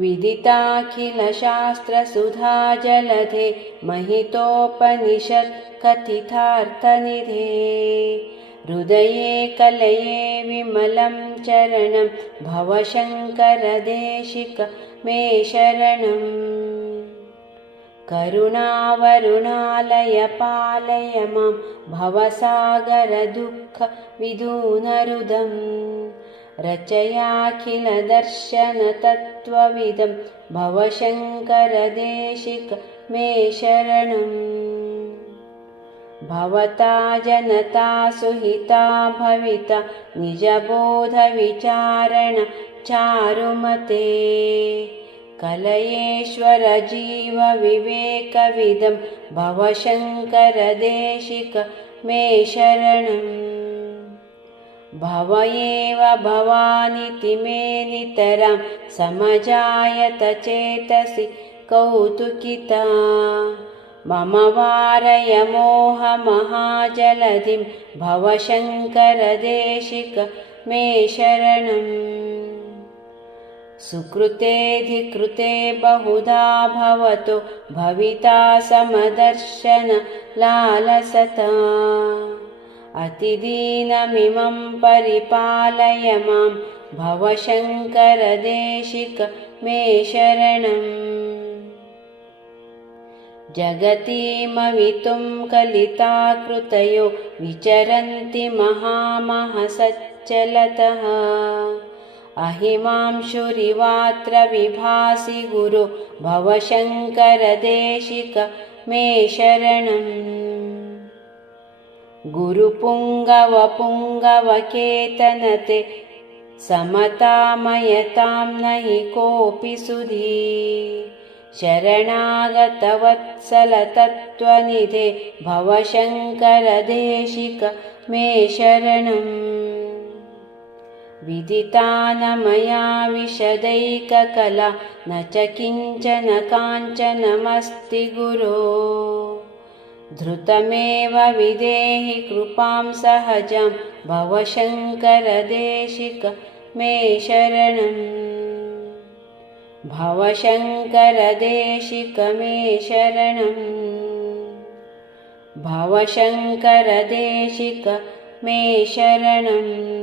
विदिताखिलशास्त्रसुधा जलधे महितोपनिषत् कथितार्थनिधे हृदये कलये विमलं चरणं भवशङ्करदेशिक मे शरणम् करुणावरुणालय पालय मां भवसागरदुःखविदूनरुदम् रचयाखिलदर्शनतत्त्वविदं भवशङ्करदेशिक मे शरणम् भवता जनता सुहिता भविता निजबोधविचारण चारुमते कलयेश्वर जीव विवेकविदं भवशङ्करदेशिक मे शरणम् भव एव भवानिति मे नितरां समजायत चेतसि कौतुकिता मम वारय मोहमहाजलधिं भवशङ्करदेशिक मे शरणम् सुकृतेऽधिकृते बहुधा भवतो भविता समदर्शन लालसता अतिदीनमिमं परिपालय मां भवशङ्करदेशिक मे शरणम् जगतीमवितुं कलिताकृतयो विचरन्ति महामहसच्चलतः अहिमांशुरिवात्र विभासि गुरो भवशङ्करदेशिक मे शरणम् गुरुपुङ्गवपुङ्गवकेतनते समतामयतां नहि कोऽपि सुधी शरणागतवत्सलतत्त्वनिधे भवशङ्करदेशिक मे शरणम् विदिता मया विशदैककला न च किञ्चन काञ्चनमस्ति गुरो धृतमेव विदेहि कृपां सहजां भवशङ्करदेशिक मे शरणम् भवशङ्करदेशिक मे शरणम् भवशङ्करदेशिक मे शरणम्।